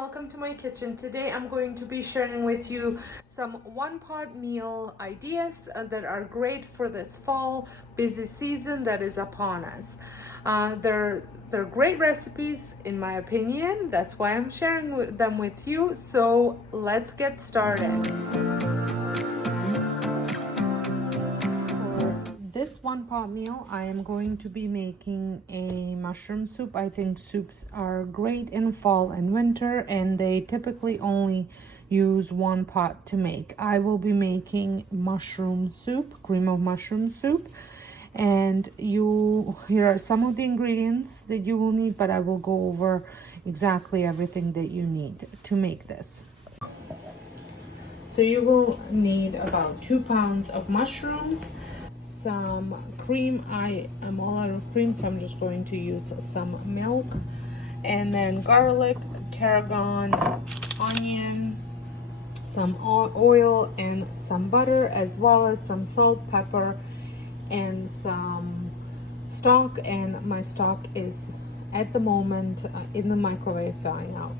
welcome to my kitchen. Today I'm going to be sharing with you some one-pot meal ideas that are great for this fall busy season that is upon us. They're great recipes in my opinion. That's why I'm sharing them with you. So let's get started. This one pot meal, I am going to be making a mushroom soup. I think soups are great in fall and winter, and they typically only use one pot to make. I will be making mushroom soup, cream of mushroom soup, and here are some of the ingredients that you will need, but I will go over exactly everything that you need to make this. So you will need about 2 pounds of mushrooms, some cream. I am all out of cream, so I'm just going to use some milk, and then garlic, tarragon, onion, some oil and some butter, as well as some salt, pepper, and some stock. And my stock is at the moment in the microwave thawing out.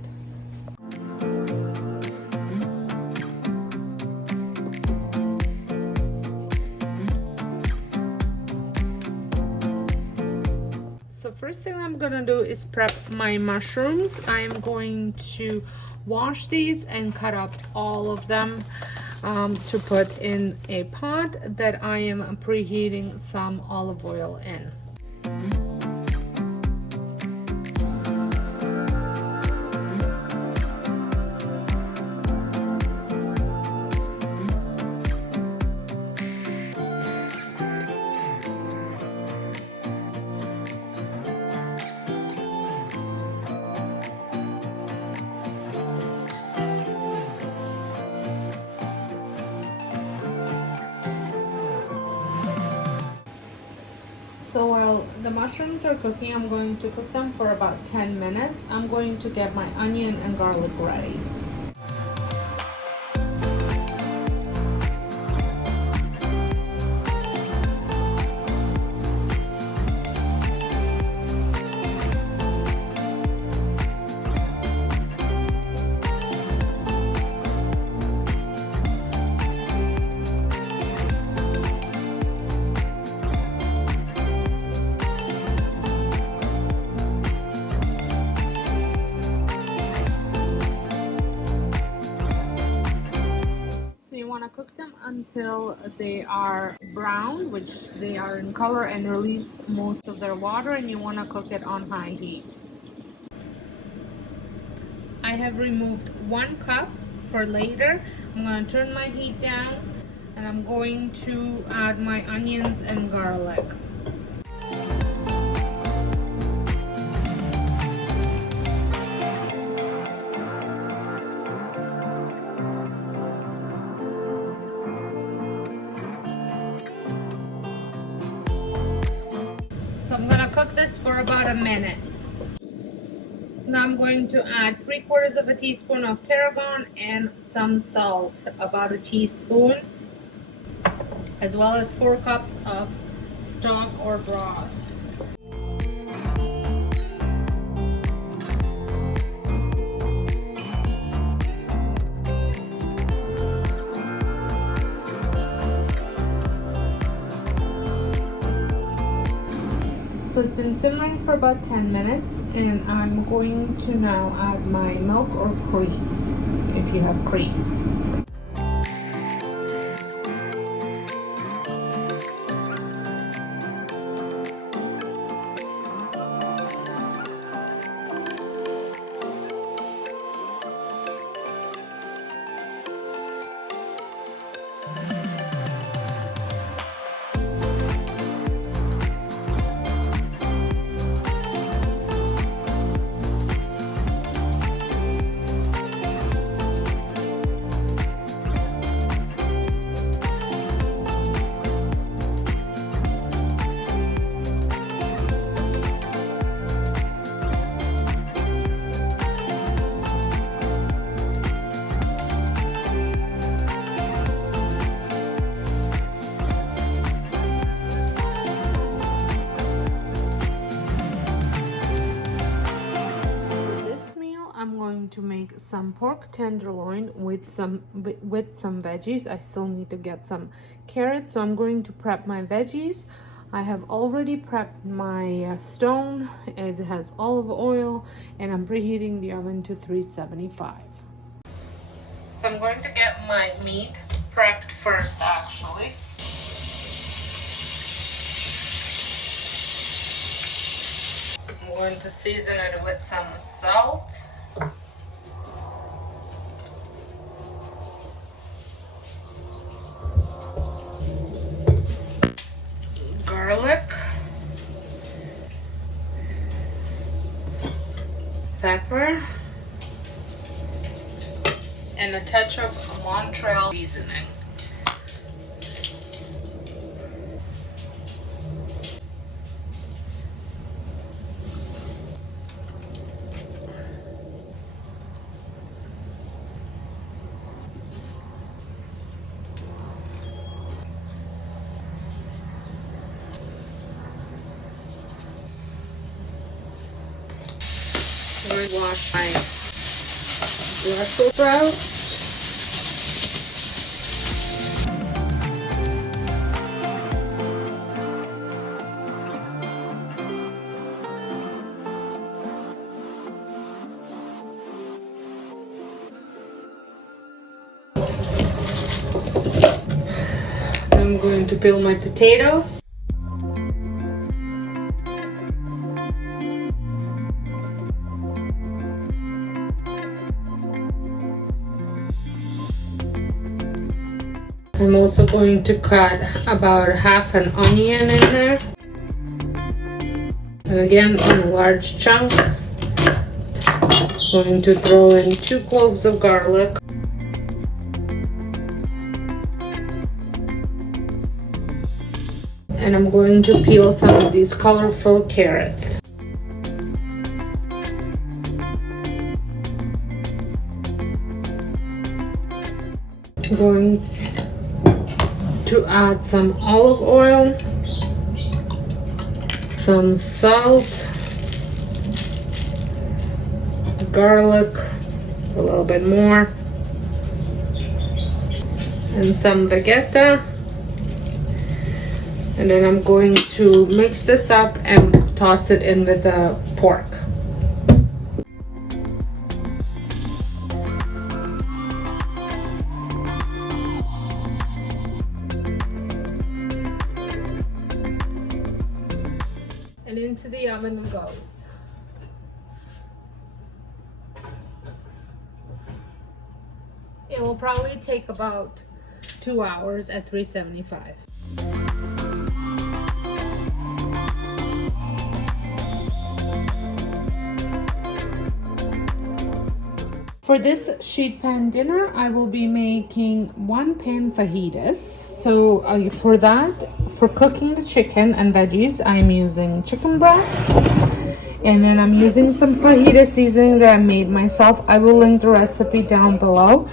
So first thing I'm gonna do is prep my mushrooms. I am going to wash these and cut up all of them to put in a pot that I am preheating some olive oil in. So while the mushrooms are cooking, I'm going to cook them for about 10 minutes. I'm going to get my onion and garlic ready. Cook them until they are brown, which they are in color, and release most of their water, and you want to cook it on high heat. I have removed 1 cup for later. I'm going to turn my heat down, and I'm going to add my onions and garlic. So I'm gonna cook this for about a minute. Now I'm going to add 3/4 of a teaspoon of tarragon and some salt, about a teaspoon, as well as 4 cups of stock or broth. So it's been simmering for about 10 minutes, and I'm going to now add my milk or cream, if you have cream. to make some pork tenderloin with some veggies. I still need to get some carrots, so I'm going to prep my veggies. I have already prepped my stone. It has olive oil, and I'm preheating the oven to 375. So I'm going to get my meat prepped first, actually. I'm going to season it with some salt. Garlic. Pepper. And a touch of Montreal seasoning. Wash my Brussels sprouts. I'm going to peel my potatoes. I'm also going to cut about half an onion in there. And again, in large chunks. I'm going to throw in 2 cloves of garlic. And I'm going to peel some of these colorful carrots. I'm going to add some olive oil, some salt, garlic, a little bit more, and some vegeta. And then I'm going to mix this up and toss it in with the pork. And into the oven it goes. It will probably take about 2 hours at 375. For this sheet pan dinner, I will be making 1 pan fajitas. So for that, for cooking the chicken and veggies, I'm using chicken breast. And then I'm using some fajita seasoning that I made myself. I will link the recipe down below.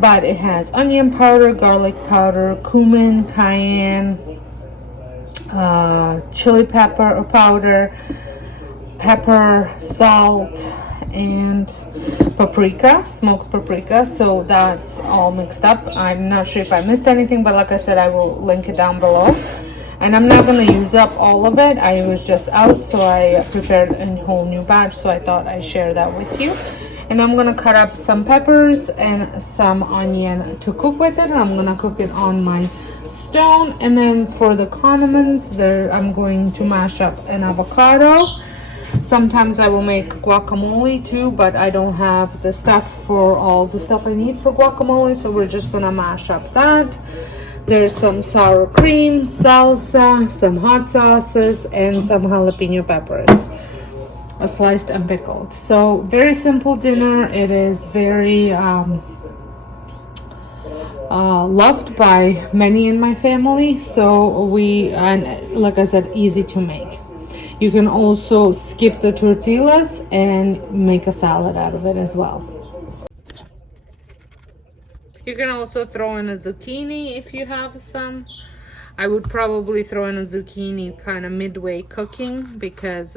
But it has onion powder, garlic powder, cumin, cayenne, chili pepper powder, pepper, salt, and paprika, smoked paprika. So that's all mixed up. I'm not sure if I missed anything, but like I said, I will link it down below. And I'm not going to use up all of it. I was just out, so I prepared a whole new batch, so I thought I'd share that with you. And I'm going to cut up some peppers and some onion to cook with it. And I'm going to cook it on my stone. And then for the condiments, there I'm going to mash up an avocado. Sometimes I will make guacamole too, but I don't have the stuff for all the stuff I need for guacamole, so we're just gonna mash up that. There's some sour cream, salsa, some hot sauces, and some jalapeno peppers, sliced and pickled. So very simple dinner. It is very loved by many in my family. So and like I said, easy to make. You can also skip the tortillas and make a salad out of it as well. You can also throw in a zucchini if you have some. I would probably throw in a zucchini kind of midway cooking because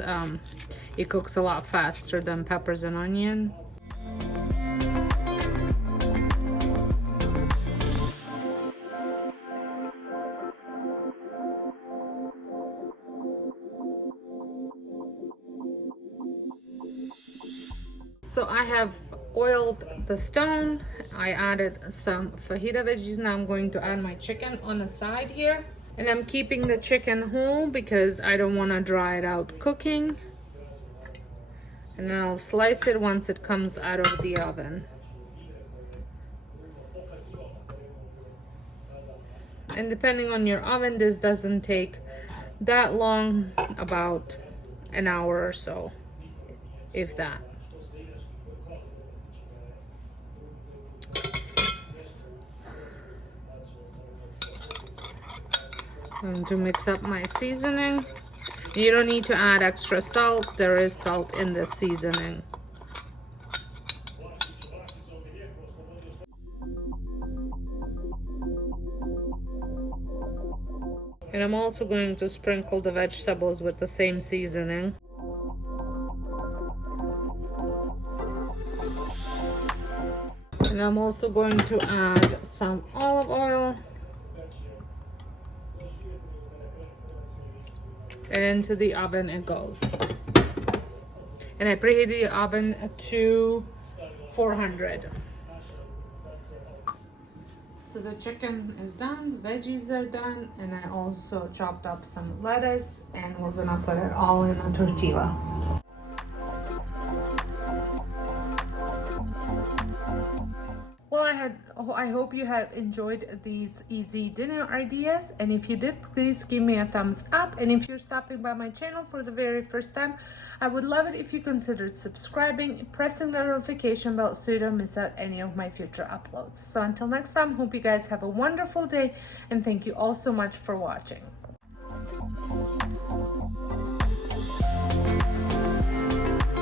it cooks a lot faster than peppers and onion. So I have oiled the stone. I added some fajita veggies. Now I'm going to add my chicken on the side here. And I'm keeping the chicken whole because I don't want to dry it out cooking. And then I'll slice it once it comes out of the oven. And depending on your oven, this doesn't take that long, about an hour or so, if that. I'm going to mix up my seasoning. You don't need to add extra salt. There is salt in the seasoning. And I'm also going to sprinkle the vegetables with the same seasoning. And I'm also going to add some olive oil. And into the oven it goes. And I preheat the oven to 400. So the chicken is done, the veggies are done, and I also chopped up some lettuce, and we're gonna put it all in a tortilla. Well, I hope you have enjoyed these easy dinner ideas, and if you did, please give me a thumbs up. And if you're stopping by my channel for the very first time, I would love it if you considered subscribing, pressing the notification bell so you don't miss out any of my future uploads. So until next time, hope you guys have a wonderful day, and thank you all so much for watching.